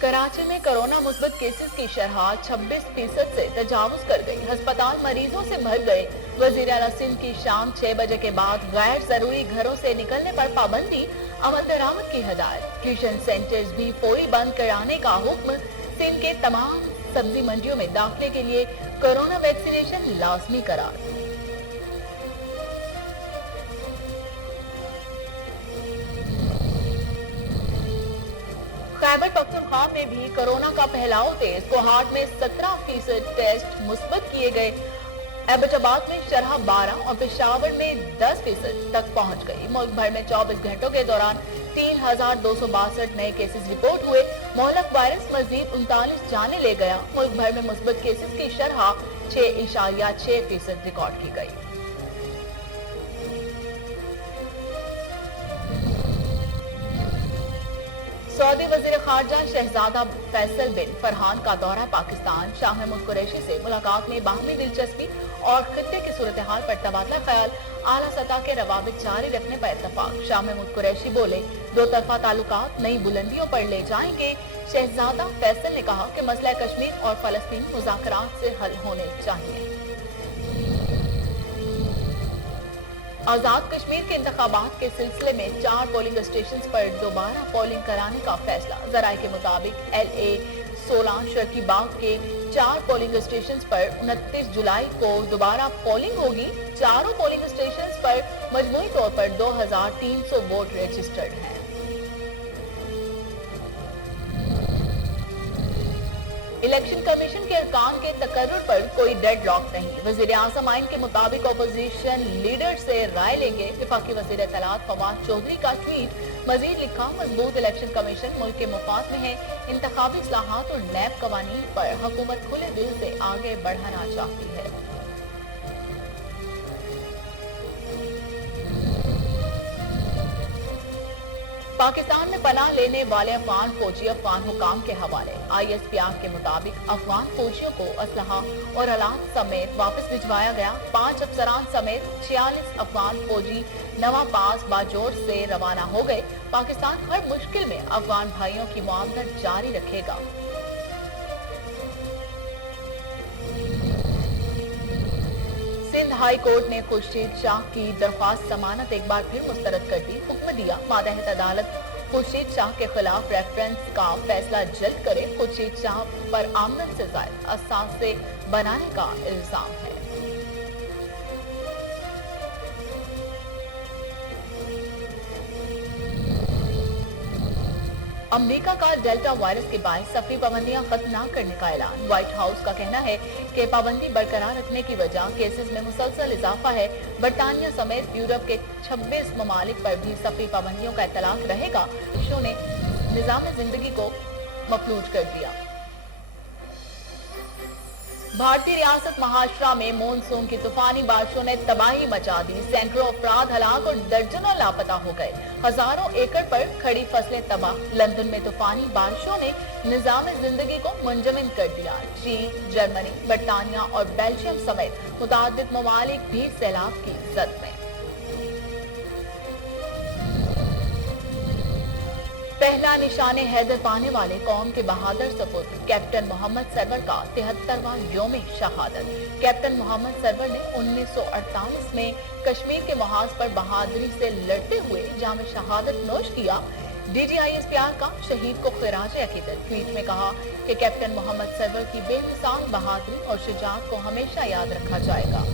कराची में कोरोना मुस्बत केसेस की शरह 26% से तजावुज कर गई। अस्पताल मरीजों से भर गए। वजीर आला सिंध की शाम 6 बजे के बाद गैर जरूरी घरों से निकलने पर पाबंदी, अमल दरामद की हदायत। ट्यूशन सेंटर्स भी फौरी बंद कराने का हुक्म। सिंध के तमाम सब्जी मंडियों में दाखिले के लिए कोरोना वैक्सीनेशन लाजमी करार। खैबर पख्तूनख्वा में भी कोरोना का फैलाव तेज। कोहाट में 17% टेस्ट मुस्बत किए गए। एबटाबाद में शरह 12 और पेशावर में 10% तक पहुंच गई। मुल्क भर में 24 घंटों के दौरान 3262 नए केसेस रिपोर्ट हुए। मोहलक वायरस मजीद 39 जाने ले गया। मुल्क भर में मुस्बत केसेस की शरह 6.6% रिकॉर्ड की गई। सऊदी वजीर खारजा शहजादा फैसल बिन फरहान का दौरा पाकिस्तान। शाह महमूद कुरैशी से मुलाकात में बाहमी दिलचस्पी और खित्ते की सूरत हाल पर तबादला ख्याल। आला सतह के रवाबित जारी रखने पर इत्तफाक। शाह महमूद कुरैशी बोले, दो तरफा ताल्लुकात नई बुलंदियों पर ले जाएंगे। शहजादा फैसल ने कहा कि मसला कश्मीर और फलस्तीन मुज़ाकरात से हल होने चाहिए। आजाद कश्मीर के इंतखाबात के सिलसिले में 4 पोलिंग स्टेशन पर दोबारा पोलिंग कराने का फैसला। जराये के मुताबिक LA 16 शर्की बाग के 4 पोलिंग स्टेशन पर 29 जुलाई को दोबारा पोलिंग होगी। चारों पोलिंग स्टेशन पर मजमूई तौर पर 2300 वोट रजिस्टर्ड हैं। इलेक्शन कमीशन के अरकान के तकर्रुर पर कोई डेडलॉक नहीं। वजीर आज़म आइन के मुताबिक अपोजिशन लीडर से राय लेंगे। वफाकी वजीर इत्तलात फवाद चौधरी का ट्वीट। मजीद लिखा, मजबूत इलेक्शन कमीशन मुल्क के मुफाद में है। इंतखाबी इस्लाहात और नैब कवानीन पर हुकूमत खुले दिल से आगे बढ़ाना चाहती है। पाकिस्तान में पनाह लेने वाले अफगान फौजी अफगान हुकाम के हवाले। ISPR के मुताबिक अफगान फौजियों को असलहा और आलात समेत वापस भिजवाया गया। 5 अफसरान समेत 46 अफगान फौजी नवापास बाजोर से रवाना हो गए। पाकिस्तान हर मुश्किल में अफगान भाइयों की मुआवनत जारी रखेगा। सिंध हाई कोर्ट ने खुर्शीद शाह की दरख्वास्त जमानत एक बार फिर मुस्तरद कर दी। हुक्म दिया, मातहत अदालत खुर्शीद शाह के खिलाफ रेफरेंस का फैसला जल्द करे। खुर्शीद शाह पर आमदन से जायद असासे बनाने का इल्जाम है। अमेरिका का डेल्टा वायरस के बायस सफरी पाबंदियां खत्म न करने का ऐलान। व्हाइट हाउस का कहना है कि पाबंदी बरकरार रखने की वजह केसेस में मुसलसल इजाफा है। बरतानिया समेत यूरोप के 26 ममालिक पर भी सफरी पाबंदियों का इतलाक रहेगा। देशों ने निजाम जिंदगी को मफलूज कर दिया। भारतीय रियासत महाराष्ट्र में मॉनसून की तूफानी बारिशों ने तबाही मचा दी। सैकड़ों अफराद हलाक और दर्जनों लापता हो गए। हजारों एकड़ पर खड़ी फसलें तबाह। लंदन में तूफानी बारिशों ने निजाम जिंदगी को मुंजमद कर दिया। चीन, जर्मनी, बरतानिया और बेल्जियम समेत मुतादिद ममालिक भी सैलाब की जद में। पहला निशाने हैदर पाने वाले कौम के बहादुर सपूत कैप्टन मोहम्मद सरवर का 73वां यौम शहादत। कैप्टन मोहम्मद सरवर ने 1948 में कश्मीर के महाज पर बहादुरी से लड़ते हुए जाम शहादत नोश किया। DGISPR का शहीद को खिराज अकीदत। ट्वीट में कहा कि कैप्टन मोहम्मद सरवर की बेमिसाल बहादुरी और शुजाअत को हमेशा याद रखा जाएगा।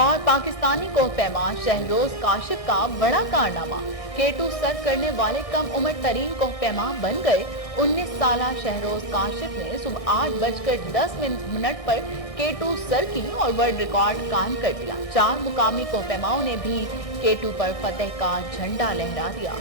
और पाकिस्तानी को पैमान शहरोज काशिफ का बड़ा कारनामा। K2 सर करने वाले कम उम्र तरीन को पैमा बन गए। 19 साला शहरोज काशिफ ने सुबह 8:10 पर K2 सर की और वर्ल्ड रिकॉर्ड कायम कर दिया। 4 मुकामी को पैमाओं ने भी K2 पर फतेह का झंडा लहरा दिया।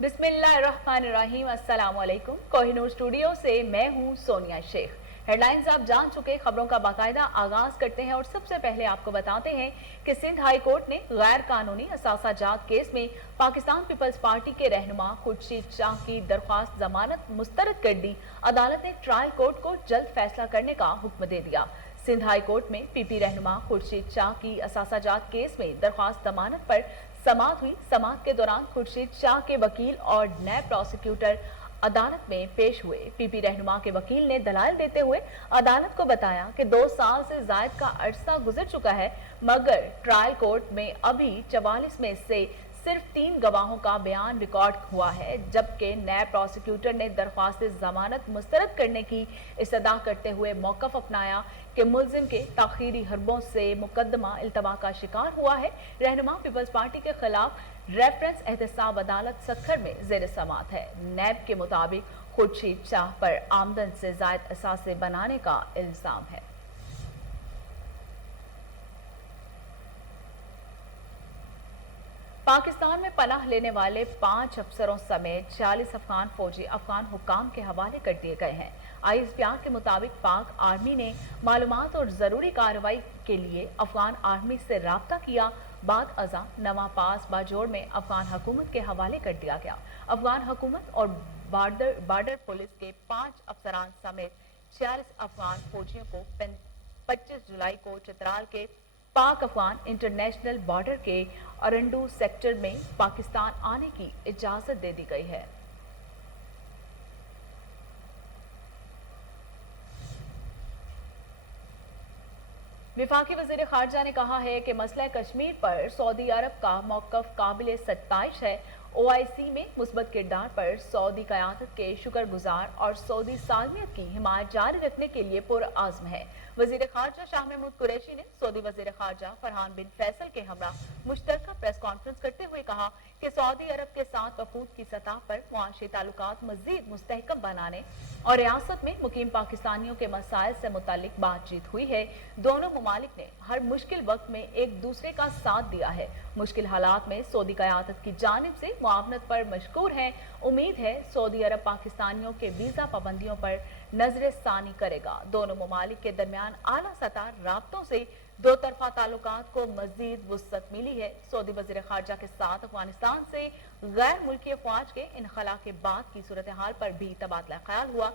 बिस्मिल्लाहिर्रहमानिर्रहीम। अस्सलाम वालेकुम। कोहिनूर स्टूडियो से मैं हूँ सोनिया शेख। हेडलाइंस आप जान चुके, खबरों का बाकायदा आगाज करते हैं और सबसे पहले आपको बताते हैं कि सिंध हाई कोर्ट ने गैर कानूनी असासाजात केस में पाकिस्तान पीपल्स पार्टी के रहनुमा खुर्शीद शाह की दरख्वास्त जमानत मुस्तरद कर दी। अदालत ने ट्रायल कोर्ट को जल्द फैसला करने का हुक्म दे दिया। सिंध हाई कोर्ट में PP रहनुमा खुर्शीद शाह की असासाजात केस में दरख्वास्त जमानत पर समाअत हुई। समाअत के दौरान खुर्शीद शाह के वकील और नैब प्रोसिक्यूटर अदालत में पेश हुए। पीपी रहनुमा के वकील ने दलाइल देते हुए अदालत को बताया कि 2 साल से जायद का अरसा गुजर चुका है, मगर ट्रायल कोर्ट में अभी 44 में से सिर्फ 3 गवाहों का बयान रिकॉर्ड हुआ है, जबकि नैब प्रोसिक्यूटर ने दरख्वास्त जमानत मुस्तरद करने की इस्तदा करते हुए मौक़िफ़ अपनाया कि मुल्जिम के ताख़ीरी हरबों से मुकदमा इल्तवा का शिकार हुआ है। रहनुमा पीपल्स पार्टी के खिलाफ रेफरेंस एहतसाब अदालत सक्खर में ज़ेर समाअत है। नैब के मुताबिक खुर्शीद शाह पर आमदन से ज़ायद असासे बनाने का इल्ज़ाम है। पाकिस्तान में पनाह लेने वाले 5 अफसरों समेत 40 अफगान फौजी अफगान हुक्काम के हवाले कर दिए गए हैं। ISPR के मुताबिक पाक आर्मी ने मालूमात और ज़रूरी कार्रवाई के लिए अफगान आर्मी से राब्ता किया। बाद अज़ा नवा पास बाजोड़ में अफगान हुकूमत के हवाले कर दिया गया। अफगान हुकूमत और बॉर्डर पुलिस के 5 अफसरान समेत 46 अफगान फौजियों को 25 जुलाई को चित्राल के पाक अफगान इंटरनेशनल बॉर्डर के अरंडू सेक्टर में पाकिस्तान आने की इजाजत दे दी गई है। विफाकी वज़ीर ख़ारजा ने कहा है कि मसला कश्मीर पर सऊदी अरब का मौक़िफ़ काबिल सत्ताइश है। OIC में मुस्बत किरदार पर सऊदी क़यादत के शुक्रगुजार और सऊदी सालमियत की हिमायत जारी रखने के लिए पुरअज़्म है। वज़ीर ख़ारजा शाह महमूद कुरैशी ने सऊदी वज़ीर ख़ारजा फरहान बिन फैसल के हमरा मुश्तरका प्रेस कॉन्फ्रेंस करते हुए कहा कि सऊदी अरब के साथ वफूद की सतह पर मुआशी ताल्लुकात मज़ीद मुस्तहकम बनाने और रियासत में मुकीम पाकिस्तानियों के मसाइल से मुतालिक बातचीत हुई है। दोनों ममालिक ने हर मुश्किल वक्त में एक दूसरे का साथ दिया है। मुश्किल हालात में सऊदी क़यादत की जानिब से मुआवनत पर मशकूर हैं। उम्मीद है सऊदी अरब पाकिस्तानियों के वीज़ा पाबंदियों पर नजर सानी करेगा। दोनों ममालिक के दरमियान आला सतह राब्तों से दो तरफा ताल्लुकात को मजीद वुसअत मिली है। सऊदी वज़ीर ख़ारजा के साथ अफगानिस्तान से गैर मुल्की अफवाज के इनखला के बाद की सूरत हाल पर भी तबादला ख्याल हुआ।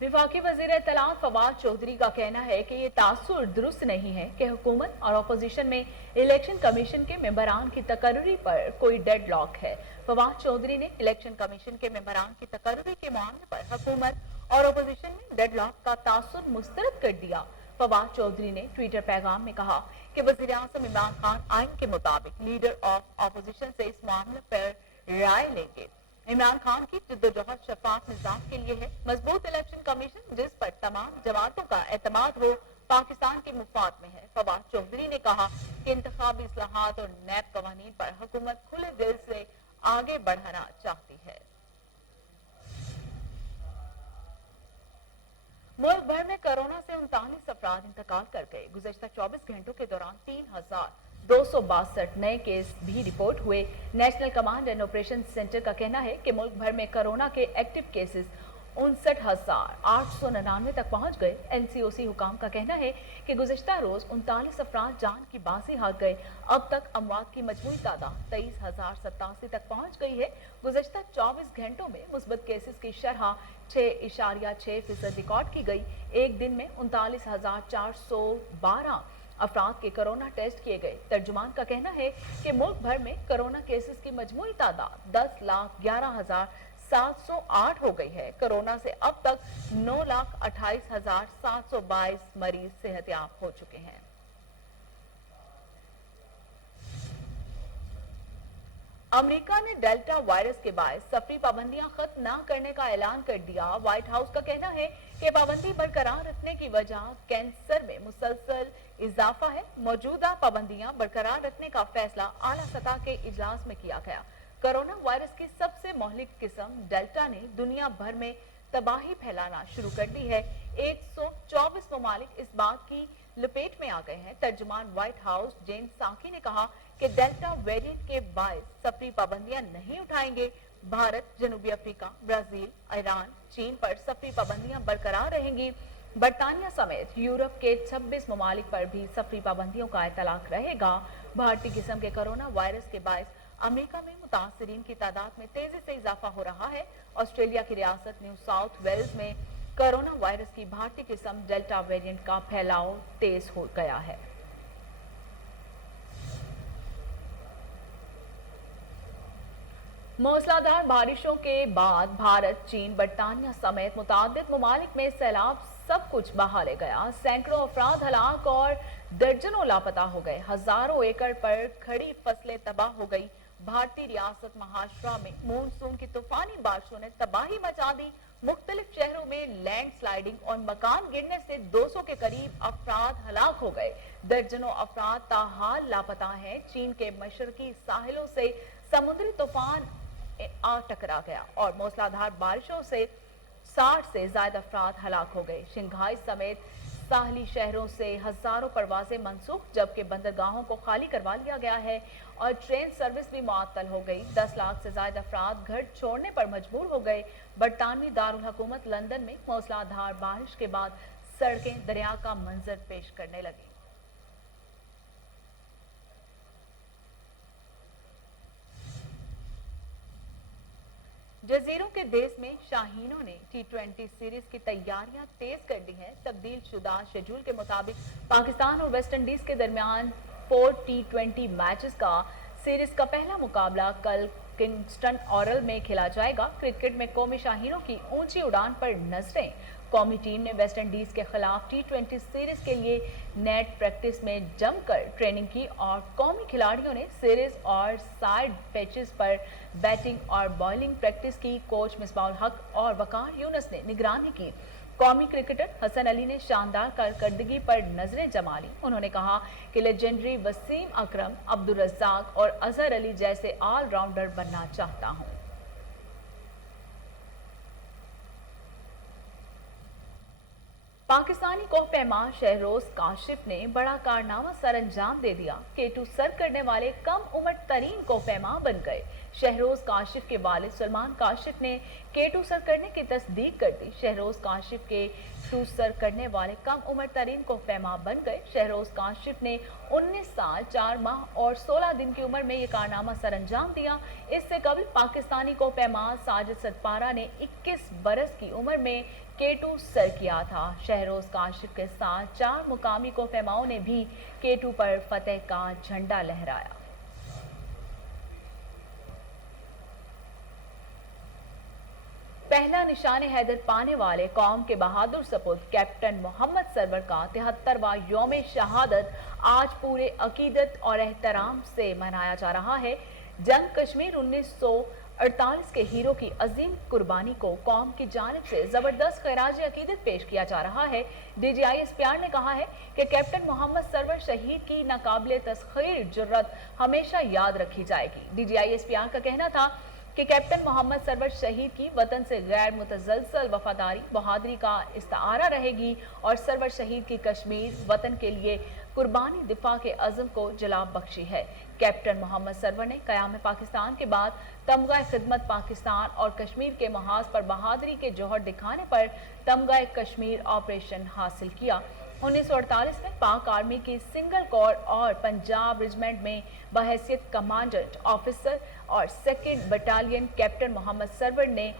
विफाकी वज़ीर इत्तलात फवाद चौधरी का कहना है कि ये तासुर दुरुस्त नहीं है कि हुकूमत और अपोजिशन में इलेक्शन कमीशन के मेंबरान की तकर्री पर कोई डेड लॉक है। फवाद चौधरी ने इलेक्शन कमीशन के मेंबरान की तकर्री के मामले पर हुकूमत और अपोजिशन में डेड लॉक का तासुर मुस्तरद कर दिया। फवाद चौधरी ने ट्विटर पैगाम में कहा कि वज़ीर आज़म इमरान खान आइन के मुताबिक लीडर ऑफ अपोजिशन से इस मामले पर राय लेंगे। इमरान खान की जिद्दोजहद शफाफ निजाम के लिए है। मजबूत इलेक्शन कमीशन जिस पर तमाम जमातों का एतमाद हो पाकिस्तान के मुफाद में है। फवाद चौधरी ने कहा कि इंतखाबी इस्लाहात और नैब कवानीन पर हुकूमत खुले दिल से आगे बढ़ाना चाहती है। मुल्क भर में कोरोना से 39 अफराद इंतकाल कर गए। गुज़श्ता 24 घंटों के दौरान 3,262 नए केस भी रिपोर्ट हुए। National command and operation centre का कहना है कि मुल्क भर में कोरोना के एक्टिव केसेस 59,899 तक पहुंच गए। NCOC हुकाम का कहना है कि गुज़श्ता रोज 39 अफराद जान की बाजी हार गए। अब तक अमवात की मजमूई तादाद 23,087 तक पहुंच गई है। गुज़श्ता 24 घंटों में मुस्बत केसेस की शरह 6.6% रिकॉर्ड की गई। एक दिन में 39,412 अफराद के कोरोना टेस्ट किए गए। तर्जुमान का कहना है कि मुल्क भर में कोरोना केसेस की मजमूई तादाद 10,11,708 हो गई है। कोरोना से अब तक 9,28,722 मरीज सेहतयाब हो चुके हैं। अमेरिका ने डेल्टा वायरस के बायस सफरी पाबंदियां खत्म न करने का ऐलान कर दिया। व्हाइट हाउस का कहना है कि पाबंदी बरकरार रखने की वजह कैंसर में मुसलसल इजाफा है। मौजूदा पाबंदियां बरकरार रखने का फैसला आला सतह के इजलास में किया गया। कोरोना वायरस की सबसे मोहलिक किस्म डेल्टा ने दुनिया भर में तबाही फैलाना शुरू कर दी है। 124 ममालिक इस बात की लपेट में आ गए हैं। तर्जुमान व्हाइट हाउस जेम्स साकी ने कहा कि डेल्टा वेरिएंट के बायस सफरी पाबंदियां नहीं उठाएंगे। भारत, जनूबी अफ्रीका, ब्राजील, ईरान, चीन पर सफरी पाबंदियां बरकरार रहेंगी। बरतानिया समेत यूरोप के 26 ममालिक पर भी सफरी पाबंदियों का इतलाक रहेगा। भारतीय किस्म के कोरोना वायरस के बायस अमेरिका में मुतासरीन की तादाद में तेजी से इजाफा हो रहा है। ऑस्ट्रेलिया की रियासत न्यू साउथ वेल्स में कोरोना वायरस की भारतीय किस्म डेल्टा वेरिएंट का फैलाव तेज हो गया है। मूसलाधार बारिशों के बाद भारत, चीन, बरतानिया समेत मुताबिक ममालिक में सैलाब सब कुछ बहा ले गया। सैकड़ों अफराद हलाक और दर्जनों लापता हो गए। हजारों एकड़ पर खड़ी फसलें तबाह हो गई। भारतीय रियासत महाराष्ट्र में मानसून की तूफानी बारिशों ने तबाही मचा दी। मुख्तलिफ शहरों में लैंड स्लाइडिंग और मकान गिरने से 200 के करीब अफराद हलाक हो गए। दर्जनों अफराद ताहाल लापता हैं। चीन के मशरकी साहिलों से समुद्री तूफान आ टकरा गया और मूसलाधार बारिशों से 60 से ज्यादा अफराद हलाक हो गए। शंघाई समेत साहली शहरों से हजारों परवाजें मनसूख, जबकि बंदरगाहों को खाली करवा लिया गया है और ट्रेन सर्विस भी मुअत्तल हो गई। 10 लाख से ज्यादा अफराद घर छोड़ने पर मजबूर हो गए। बरतानवी दारुल हुकूमत लंदन में मूसलाधार बारिश के बाद सड़कें दरिया का मंजर पेश करने लगी। जजीरों के देश में शाहीनों ने T20 सीरीज की तैयारियां तेज कर दी हैं। तब्दील शुदा शेड्यूल के मुताबिक पाकिस्तान और वेस्ट इंडीज के दरमियान 4 T20 मैचेस का सीरीज का पहला मुकाबला कल किंगस्टन ओरल में खेला जाएगा। क्रिकेट में कौमी शाहीनों की ऊंची उड़ान पर नजरें। कौमी टीम ने वेस्ट इंडीज के खिलाफ T20 सीरीज के लिए नेट प्रैक्टिस में जमकर ट्रेनिंग की और कौमी खिलाड़ियों ने सीरीज और साइड पैचेस पर बैटिंग और बॉलिंग प्रैक्टिस की। कोच मिसबाउल हक और वकार यूनुस ने निगरानी की। कौमी क्रिकेटर हसन अली ने शानदार कारकर्दगी पर नजरें जमा ली। उन्होंने कहा कि लेजेंडरी वसीम अकरम, अब्दुल रज्जाक और अजहर अली जैसे ऑलराउंडर बनना चाहता हूं। पाकिस्तानी कोहपैमा शहरोज काशिफ ने बड़ा कारनामा सर अंजाम दे दिया। K2 सर करने वाले कम उम्र तरीन कोहपैमा बन गए। शहरोज काशिफ के वालिद सलमान काशिफ ने K2 सर करने की तस्दीक कर दी। शहरोज काशिफ K2 सर करने वाले कम उम्र तरीन कोहपैमा बन गए। शहरोज काशिफ ने 19 साल 4 माह और 16 दिन की उम्र में यह कारनामा सर अंजाम दिया। इससे कबल पाकिस्तानी कोहपैमा साजिद सतपारा ने 21 बरस की उम्र में K2 सर किया था। शहरोज काशिफ के साथ 4 मुकामी कोहपैमाओं ने भी K2 पर फतेह का झंडा लहराया। पहला निशान हैदर पाने वाले कौम के बहादुर सपूत कैप्टन मोहम्मद सरवर का 73वां यौम शहादत आज पूरे अकीदत और एहतराम से मनाया जा रहा है। जंग कश्मीर 1948 के हीरो की अजीम कुर्बानी को कौम की जानिब से जबरदस्त खराज अकीदत पेश किया जा रहा है। DGI-SPR ने कहा है कि कैप्टन मोहम्मद सरवर शहीद की नाकाबिले तस्खीर जुर्रत हमेशा याद रखी जाएगी। DGI-SPR का कहना था कि कैप्टन मोहम्मद सरवर शहीद की वतन से गैर मुतजलसल वफादारी बहादुरी का इस्तारा रहेगी और सरवर शहीद की कश्मीर वतन के लिए कुर्बानी दिफा के अज़म को जलाब बख्शी है। कैप्टन मोहम्मद सरवर ने क़याम पाकिस्तान के बाद तमगा खिदमत पाकिस्तान और कश्मीर के महाज पर बहादुरी के जौहर दिखाने पर तमगा कश्मीर ऑपरेशन हासिल किया। 1948 में पाक आर्मी की सिंगल कोर और पंजाब रेजिमेंट में बहैसियत कमांडेंट ऑफिसर और 2nd battalion captain Mohammad server ने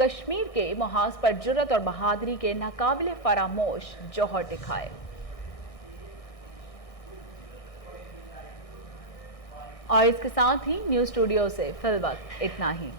कश्मीर के महाज पर जुर्रत और बहादुरी के नाकाबिले फरामोश जौहर दिखाए। और इसके साथ ही न्यूज़ स्टूडियो से फिलहाल इतना ही।